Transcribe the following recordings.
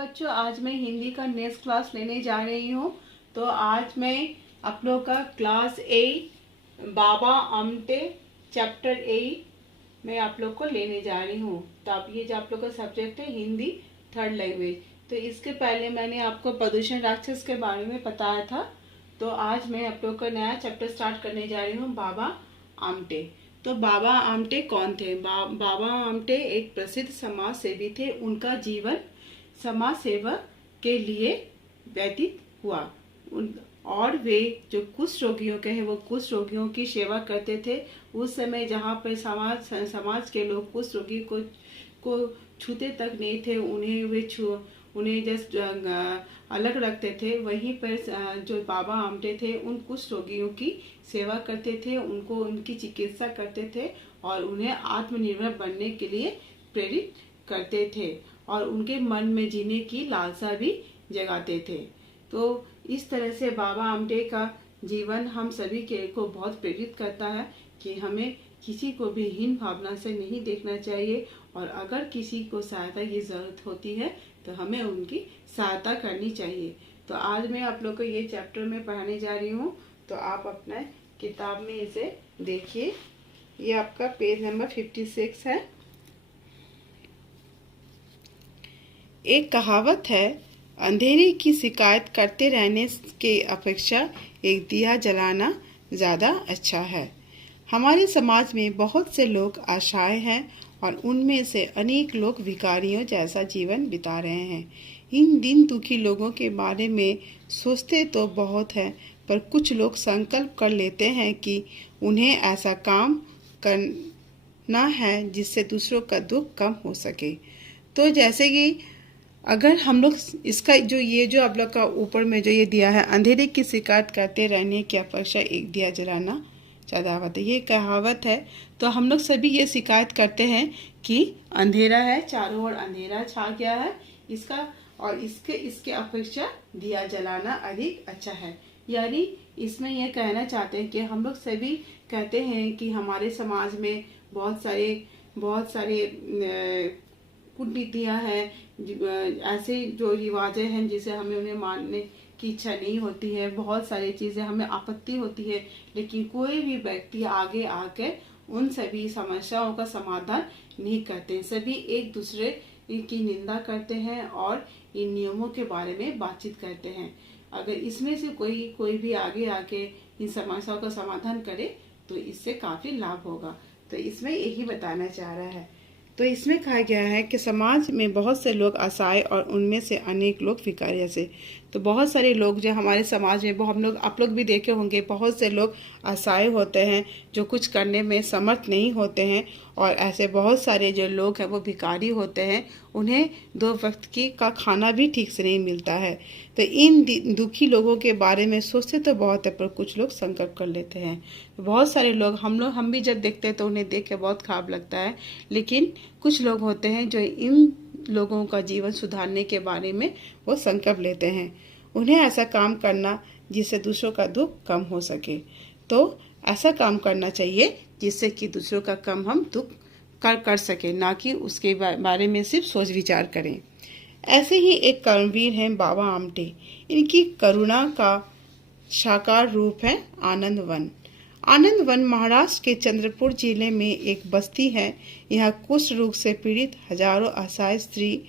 बच्चों, आज मैं हिंदी का नेक्स्ट क्लास लेने जा रही हूँ। तो आज मैं आप लोग का क्लास 8 बाबा आमटे चैप्टर 8 मैं आप लोग को लेने जा रही हूँ। तो आप ये जो आप लोग का सब्जेक्ट है हिंदी थर्ड लैंग्वेज। तो इसके पहले मैंने आपको प्रदूषण राक्षस के बारे में बताया था। तो आज मैं आप लोग का नया चैप्टर स्टार्ट करने जा रही हूँ, बाबा आमटे। तो बाबा आमटे कौन थे? बाबा आमटे एक प्रसिद्ध समाज सेवी थे। उनका जीवन समाज सेवा के लिए व्यतीत हुआ। और वे जो कुष्ठ रोगियों के हैं, वो कुष्ठ रोगियों की सेवा करते थे। उस समय जहाँ पर समाज के लोग कुष्ठ रोगी को छूते तक नहीं थे, उन्हें जस्ट अलग रखते थे। वहीं पर जो बाबा आमटे थे उन कुष्ठ रोगियों की सेवा करते थे, उनको उनकी चिकित्सा करते थे और उन्हें आत्मनिर्भर बनने के लिए प्रेरित करते थे और उनके मन में जीने की लालसा भी जगाते थे। तो इस तरह से बाबा आमटे का जीवन हम सभी के को बहुत प्रेरित करता है कि हमें किसी को भी हीन भावना से नहीं देखना चाहिए और अगर किसी को सहायता की जरूरत होती है तो हमें उनकी सहायता करनी चाहिए। तो आज मैं आप लोग को ये चैप्टर में पढ़ाने जा रही हूँ। तो आप अपने किताब में इसे देखिए। ये आपका पेज नंबर 56 है। एक कहावत है, अंधेरे की शिकायत करते रहने के अपेक्षा एक दिया जलाना ज़्यादा अच्छा है। हमारे समाज में बहुत से लोग असहाय हैं और उनमें से अनेक लोग भिखारियों जैसा जीवन बिता रहे हैं। इन दिन दुखी लोगों के बारे में सोचते तो बहुत है, पर कुछ लोग संकल्प कर लेते हैं कि उन्हें ऐसा काम करना है जिससे दूसरों का दुख कम हो सके। तो जैसे कि अगर हम लोग इसका जो आप लोग का ऊपर में जो ये दिया है, अंधेरे की शिकायत करते रहने की अपेक्षा एक दिया जलाना ज़्यादा होता है, ये कहावत है। तो हम लोग सभी ये शिकायत करते हैं कि अंधेरा है, चारों ओर अंधेरा छा गया है इसका, और इसके अपेक्षा दिया जलाना अधिक अच्छा है। यानी इसमें ये कहना चाहते हैं कि हम लोग सभी कहते हैं कि हमारे समाज में बहुत सारे कुनीतियाँ हैं, ऐसे जो रिवाजें हैं जिसे हमें उन्हें मानने की इच्छा नहीं होती है। बहुत सारी चीज़ें हमें आपत्ति होती है, लेकिन कोई भी व्यक्ति आगे आकर उन सभी समस्याओं का समाधान नहीं करते। सभी एक दूसरे की निंदा करते हैं और इन नियमों के बारे में बातचीत करते हैं। अगर इसमें से कोई भी आगे आके इन समस्याओं का समाधान करे तो इससे काफ़ी लाभ होगा। तो इसमें यही बताना चाह रहा है। तो इसमें कहा गया है कि समाज में बहुत से लोग असहाय और उनमें से अनेक लोग भिखारी जैसे। तो बहुत सारे लोग जो हमारे समाज में, आप लोग भी देखे होंगे, बहुत से लोग असहाय होते हैं जो कुछ करने में समर्थ नहीं होते हैं, और ऐसे बहुत सारे जो लोग हैं वो भिखारी होते हैं, उन्हें 2 वक्त का खाना भी ठीक से नहीं मिलता है। तो इन दुखी लोगों के बारे में सोचते तो बहुत है, पर कुछ लोग संकल्प कर लेते हैं। बहुत सारे लोग हम भी जब देखते हैं तो उन्हें देख के बहुत खराब लगता है, लेकिन कुछ लोग होते हैं जो इन लोगों का जीवन सुधारने के बारे में वो संकल्प लेते हैं। उन्हें ऐसा काम करना जिससे दूसरों का दुख कम हो सके। तो ऐसा काम करना चाहिए जिससे कि दूसरों का कम हम दुख कर सके, ना कि उसके बारे में सिर्फ सोच विचार करें। ऐसे ही एक कर्मवीर हैं बाबा आमटे। इनकी करुणा का साकार रूप है आनंद वन। आनंद वन महाराष्ट्र के चंद्रपुर जिले में एक बस्ती है। यहाँ कुष्ठ रोग से पीड़ित हजारों असहाय स्त्री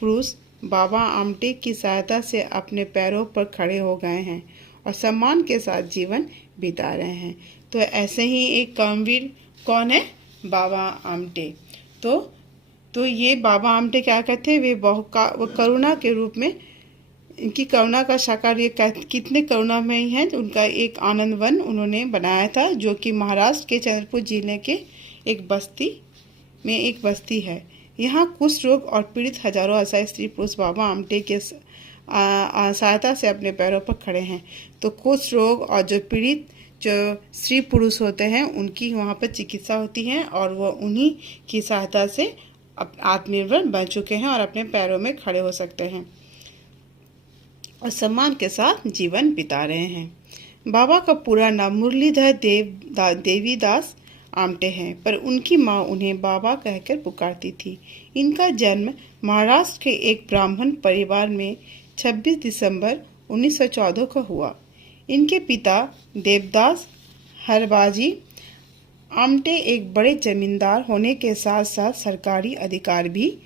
पुरुष बाबा आमटे की सहायता से अपने पैरों पर खड़े हो गए हैं और सम्मान के साथ जीवन बिता रहे हैं। तो ऐसे ही एक कर्मवीर कौन है? बाबा आमटे। तो ये बाबा आमटे क्या कहते हैं? वो करुणा के रूप में, इनकी करुणा का साकार ये कितने करुणामयी हैं। उनका एक आनंद वन उन्होंने बनाया था, जो कि महाराष्ट्र के चंद्रपुर जिले के एक बस्ती है। यहाँ कुष्ठ रोग और पीड़ित हजारों असहाय स्त्री पुरुष बाबा आमटे के सहायता से अपने पैरों पर खड़े हैं। तो कुष्ठ रोग और जो पीड़ित जो स्त्री पुरुष होते हैं उनकी वहाँ पर चिकित्सा होती है और वो उन्हीं की सहायता से आत्मनिर्भर बन चुके हैं और अपने पैरों में खड़े हो सकते हैं और सम्मान के साथ जीवन बिता रहे हैं। बाबा का पूरा नाम मुरलीधर देवीदास आमटे हैं, पर उनकी माँ उन्हें बाबा कहकर पुकारती थी। इनका जन्म महाराष्ट्र के एक ब्राह्मण परिवार में 26 दिसंबर 1914 को हुआ। इनके पिता देवदास हरबाजी आमटे एक बड़े जमींदार होने के साथ साथ सरकारी अधिकारी भी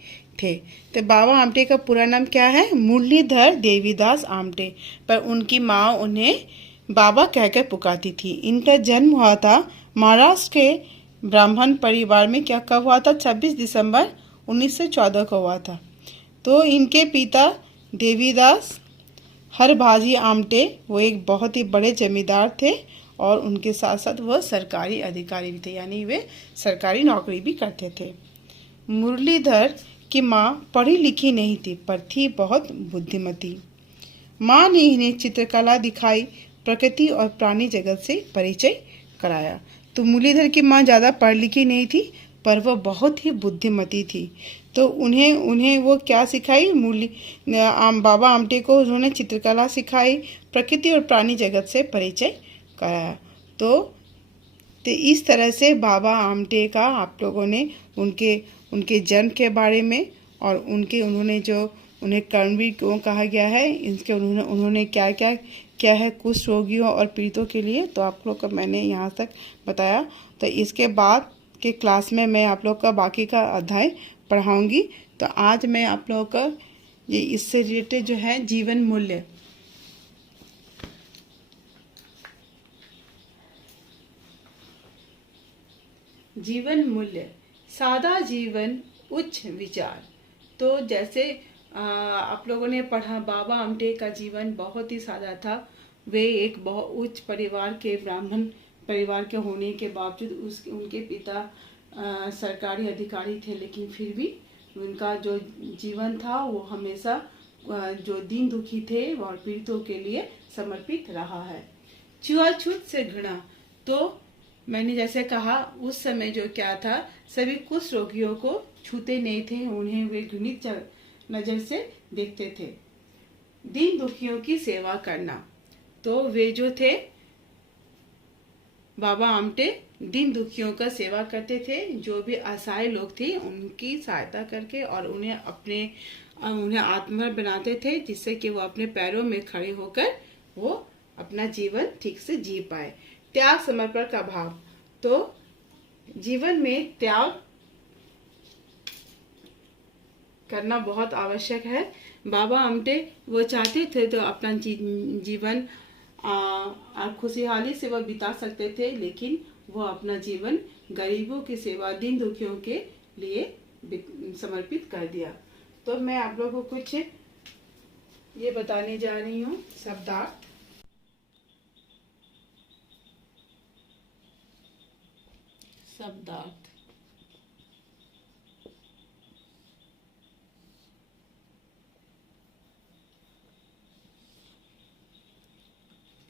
थे। तो बाबा आमटे का पूरा नाम क्या है? मुरलीधर देवीदास आमटे, पर उनकी माँ उन्हें बाबा कहकर पुकारती थी। इनका जन्म हुआ था महाराष्ट्र के ब्राह्मण परिवार में, क्या कब हुआ था? 26 दिसंबर 1914 को हुआ था। तो इनके पिता देवीदास हरभाजी आमटे वो एक बहुत ही बड़े जमींदार थे और उनके साथ साथ वह सरकारी अधिकारी भी थे, यानी वे सरकारी नौकरी भी करते थे। मुरलीधर की माँ पढ़ी लिखी नहीं थी, पर थी बहुत बुद्धिमती। माँ ने इन्हें चित्रकला दिखाई, प्रकृति और प्राणी जगत से परिचय कराया। तो मुरलीधर की माँ ज़्यादा पढ़ी लिखी नहीं थी, पर वह बहुत ही बुद्धिमती थी। तो उन्हें वो क्या सिखाई? बाबा आमटे को उन्होंने चित्रकला सिखाई, प्रकृति और प्राणी जगत से परिचय कराया। तो इस तरह से बाबा आमटे का आप लोगों ने उनके जन्म के बारे में और उन्होंने जो उन्हें कर्मवीर क्यों कहा गया है, इसके उन्होंने क्या क्या किया है कुष्ठ रोगियों और पीड़ितों के लिए, तो आप लोग को मैंने यहाँ तक बताया। तो इसके बाद के क्लास में मैं आप लोग का बाकी का अध्याय पढ़ाऊँगी। तो आज मैं आप लोगों का ये इससे रिलेटेड जो है जीवन मूल्य, जीवन मूल्य, सादा जीवन उच्च विचार। तो जैसे आप लोगों ने पढ़ा, बाबा आमटे का जीवन बहुत ही सादा था। वे एक बहुत उच्च परिवार के ब्राह्मण परिवार के होने के बावजूद उनके पिता सरकारी अधिकारी थे, लेकिन फिर भी उनका जो जीवन था वो हमेशा जो दीन दुखी थे और पीड़ितों के लिए समर्पित रहा है। छुआछूत से घृणा, तो मैंने जैसे कहा उस समय जो क्या था, सभी कुष्ठ रोगियों को छूते नहीं थे, उन्हें वे घृणित नजर से देखते थे। दीन दुखियों की सेवा करना, तो वे जो थे बाबा आमटे दीन दुखियों का सेवा करते थे। जो भी असहाय लोग थे उनकी सहायता करके और उन्हें आत्मनिर्भर बनाते थे, जिससे कि वो अपने पैरों में खड़े होकर वो अपना जीवन ठीक से जी पाए। त्याग समर्पण का भाव, तो जीवन में त्याग करना बहुत आवश्यक है। बाबा आमटे वो चाहते थे तो अपना जीवन खुशहाली से वह बिता सकते थे, लेकिन वो अपना जीवन गरीबों की सेवा, दीन दुखियों के लिए समर्पित कर दिया। तो मैं आप लोगों को कुछ ये बताने जा रही हूँ शब्दार्थ।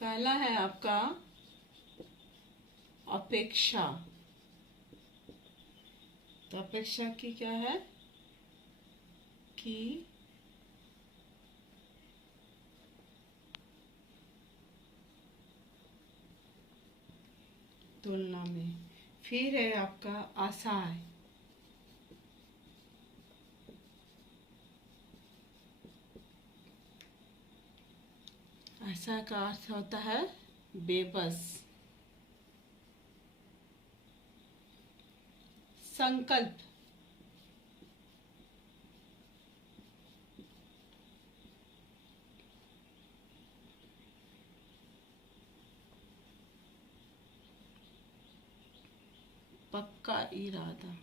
पहला है आपका अपेक्षा। तो अपेक्षा की क्या है कि तुलना में। फिर है आपका आशाएं। आशा का अर्थ होता है बेबस। संकल्प, पक्का इरादा।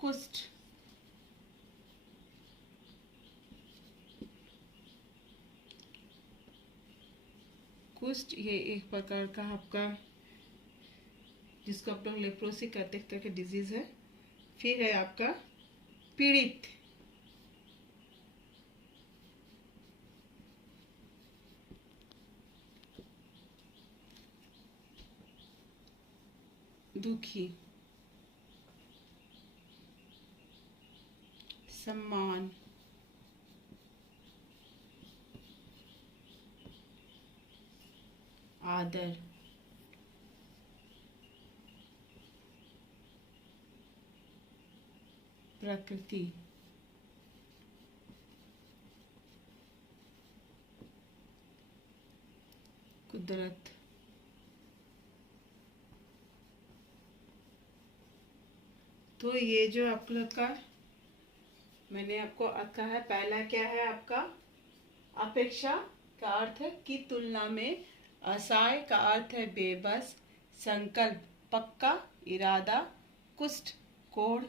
कुष्ठ, कुष्ठ ये एक प्रकार का आपका जिसको आप लोग लेप्रोसी कहते करके डिजीज है। फिर है आपका पीड़ित, दुखी, सम्मान, आदर, प्रकृति, कुदरत, तो ये जो आप लोग का मैंने आपको कहा है, पहला क्या है आपका अपेक्षा का अर्थ है की तुलना में, असहाय का अर्थ है बेबस, संकल्प पक्का, इरादा, कुष्ठ कोढ़,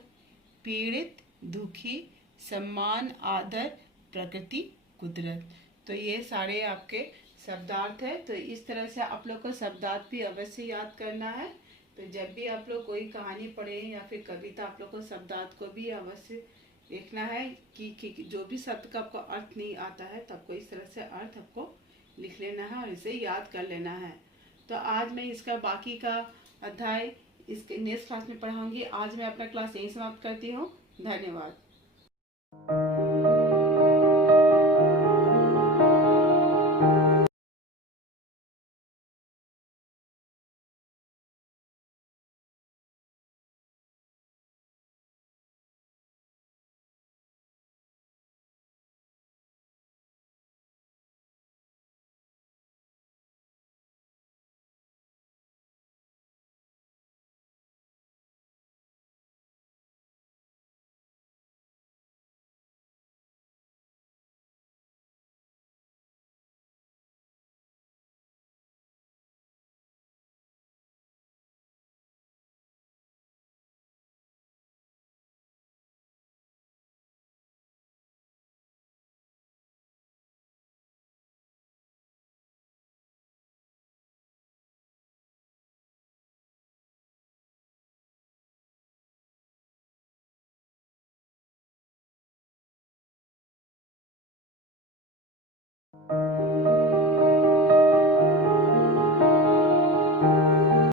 पीड़ित दुखी, सम्मान आदर, प्रकृति कुदरत। तो ये सारे आपके शब्दार्थ है। तो इस तरह से आप लोग को शब्दार्थ भी अवश्य याद करना है। तो जब भी आप लोग कोई कहानी पढ़े या फिर कविता, आप लोग को शब्दार्थ को भी अवश्य देखना है कि जो भी शब्द का आपको अर्थ नहीं आता है तो आपको इस तरह से अर्थ आपको लिख लेना है और इसे याद कर लेना है। तो आज मैं इसका बाकी का अध्याय इसके नेक्स्ट क्लास में पढ़ाऊंगी। आज मैं अपना क्लास यहीं समाप्त करती हूँ। धन्यवाद।